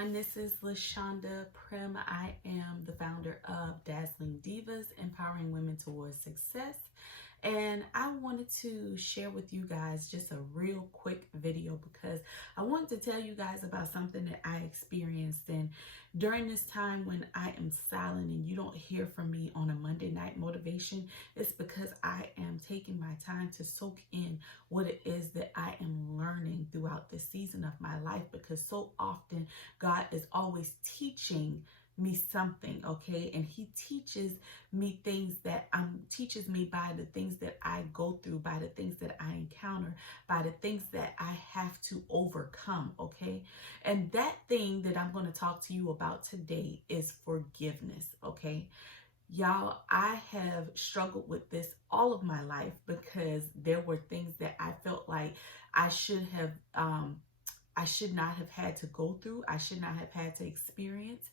everyone. This is LaShonda Prim. I am the founder of Dazzling Divas, empowering women towards success. And I wanted to share with you guys just a real quick video because I wanted to tell you guys about something that I experienced. And during this time when I am silent and you don't hear from me on a Monday night motivation, it's because I am taking my time to soak in what it is that I am learning throughout this season of my life, because so often God is always teaching me something, okay? And he teaches me things that teaches me by the things that I go through, by the things that I encounter, by the things that I have to overcome, okay? And that thing that I'm going to talk to you about today is forgiveness, okay? Y'all, I have struggled with this all of my life because there were things that I felt like I should not have had to go through. I should not have had to experience.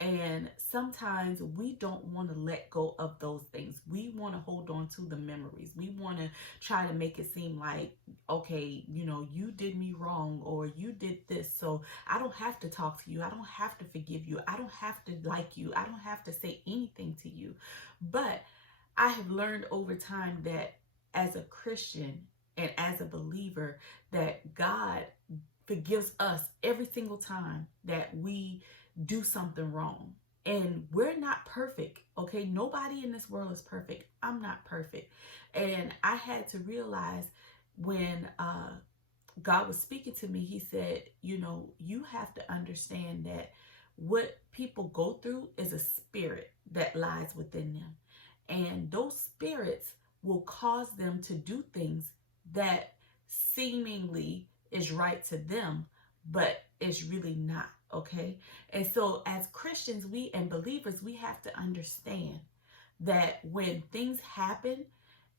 And sometimes we don't want to let go of those things. We want to hold on to the memories. We want to try to make it seem like, okay, you did me wrong or you did this. So I don't have to talk to you. I don't have to forgive you. I don't have to like you. I don't have to say anything to you. But I have learned over time that as a Christian and as a believer, that God forgives us every single time that we do something wrong. And we're not perfect, okay? Nobody in this world is perfect. I'm not perfect. And I had to realize when God was speaking to me, he said, you have to understand that what people go through is a spirit that lies within them. And those spirits will cause them to do things that seemingly is right to them, but it's really not, okay? And so as Christians, we and believers, we have to understand that when things happen,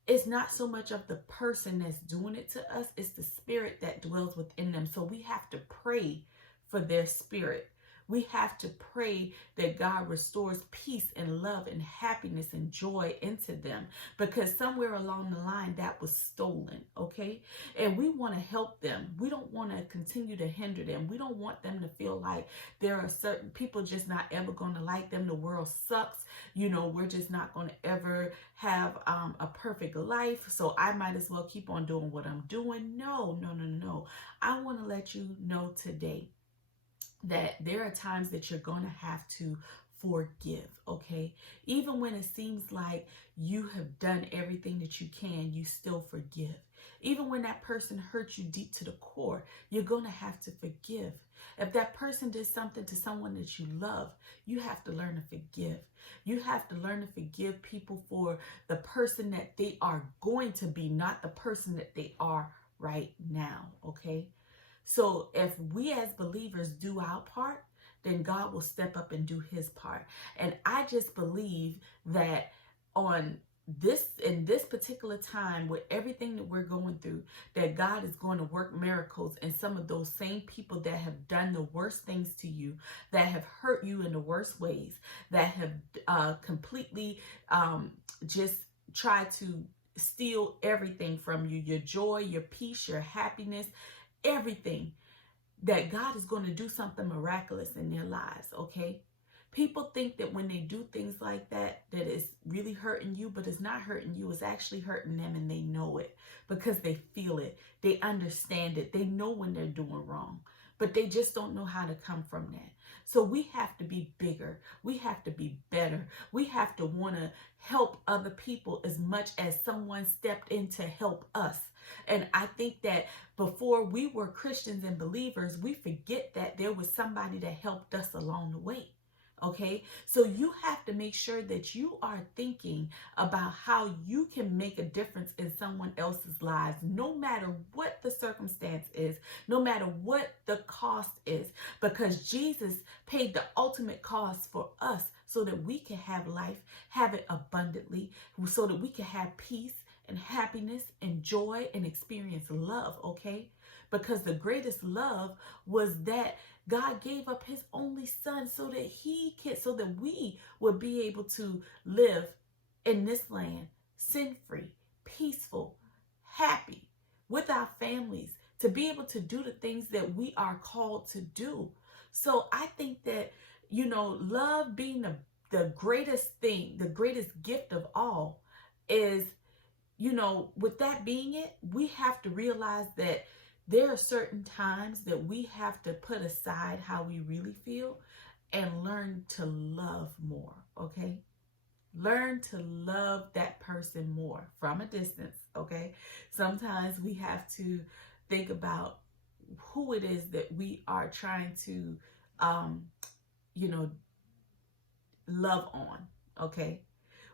it's not so much of the person that's doing it to us, it's the spirit that dwells within them. So we have to pray for their spirit. We have to pray that God restores peace and love and happiness and joy into them, because somewhere along the line that was stolen, okay? And we want to help them. We don't want to continue to hinder them. We don't want them to feel like there are certain people just not ever going to like them. The world sucks. We're just not going to ever have a perfect life, so I might as well keep on doing what I'm doing. No. I want to let you know today that there are times that you're going to have to forgive, okay? Even when it seems like you have done everything that you can, you still forgive. Even when that person hurt you deep to the core, you're going to have to forgive. If that person did something to someone that you love, you have to learn to forgive. You have to learn to forgive people for the person that they are going to be, not the person that they are right now, okay? So if we as believers do our part, then God will step up and do his part. And I just believe that in this particular time, with everything that we're going through, that God is going to work miracles in some of those same people that have done the worst things to you, that have hurt you in the worst ways, that have completely just tried to steal everything from you, your joy, your peace, your happiness, everything. That God is going to do something miraculous in their lives, okay? People think that when they do things like that, that it's really hurting you, but it's not hurting you. It's actually hurting them, and they know it because they feel it. They understand it. They know when they're doing wrong, but they just don't know how to come from that. So we have to be bigger. We have to be better. We have to want to help other people as much as someone stepped in to help us. And I think that before we were Christians and believers, we forget that there was somebody that helped us along the way. Okay, so you have to make sure that you are thinking about how you can make a difference in someone else's lives, no matter what the circumstance is, no matter what the cost is, because Jesus paid the ultimate cost for us so that we can have life, have it abundantly, so that we can have peace and happiness and joy and experience love, okay? Because the greatest love was that God gave up his only son so that we would be able to live in this land sin-free, peaceful, happy, with our families, to be able to do the things that we are called to do. So I think that, love being the greatest thing, the greatest gift of all is, with that being it, we have to realize that there are certain times that we have to put aside how we really feel and learn to love more, okay? Learn to love that person more from a distance, okay? Sometimes we have to think about who it is that we are trying to, um, you know, love on, okay?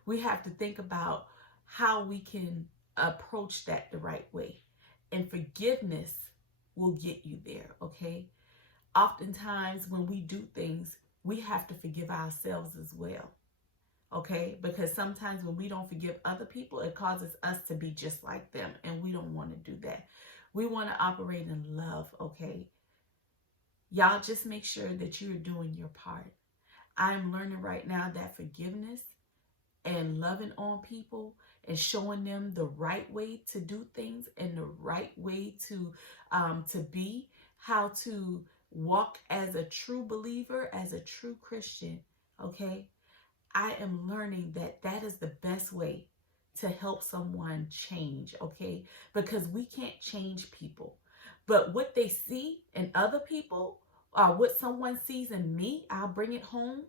We have to think about how we can approach that the right way. And forgiveness will get you there, okay? Oftentimes, when we do things, we have to forgive ourselves as well, okay? Because sometimes when we don't forgive other people, it causes us to be just like them, and we don't want to do that. We want to operate in love, okay? Y'all just make sure that you're doing your part. I'm learning right now that forgiveness and loving on people and showing them the right way to do things and the right way to be, how to walk as a true believer, as a true Christian, okay? I am learning that that is the best way to help someone change, okay? Because we can't change people. But what they see in other people, or what someone sees in me, I'll bring it home.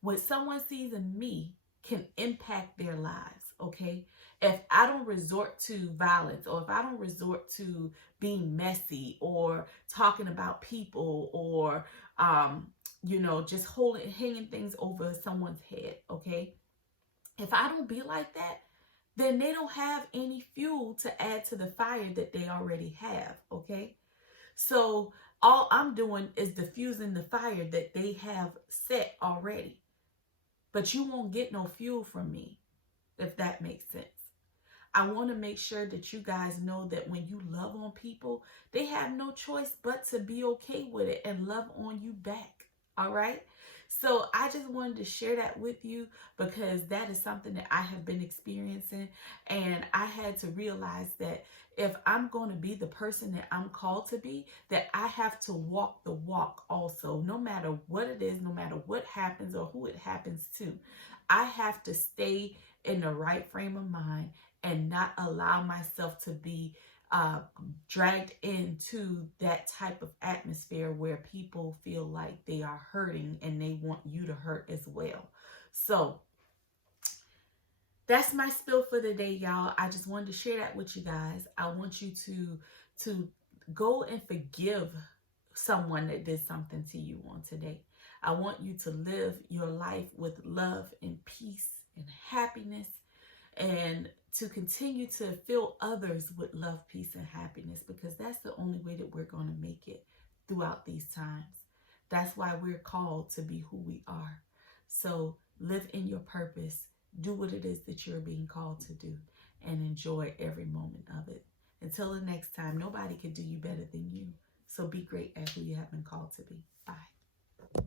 What someone sees in me can impact their lives, okay? If I don't resort to violence, or if I don't resort to being messy or talking about people, or just hanging things over someone's head, okay? If I don't be like that, then they don't have any fuel to add to the fire that they already have, okay? So all I'm doing is diffusing the fire that they have set already. But you won't get no fuel from me, if that makes sense. I want to make sure that you guys know that when you love on people, they have no choice but to be okay with it and love on you back. All right? So I just wanted to share that with you because that is something that I have been experiencing. And I had to realize that if I'm going to be the person that I'm called to be, that I have to walk the walk also, no matter what it is, no matter what happens or who it happens to. I have to stay in the right frame of mind and not allow myself to be dragged into that type of atmosphere where people feel like they are hurting and they want you to hurt as well. So that's my spill for the day, y'all. I just wanted to share that with you guys. I want you to go and forgive someone that did something to you on today. I want you to live your life with love and peace and happiness, and to continue to fill others with love, peace, and happiness, because that's the only way that we're going to make it throughout these times. That's why we're called to be who we are. So live in your purpose. Do what it is that you're being called to do, and enjoy every moment of it. Until the next time, nobody can do you better than you. So be great at who you have been called to be. Bye.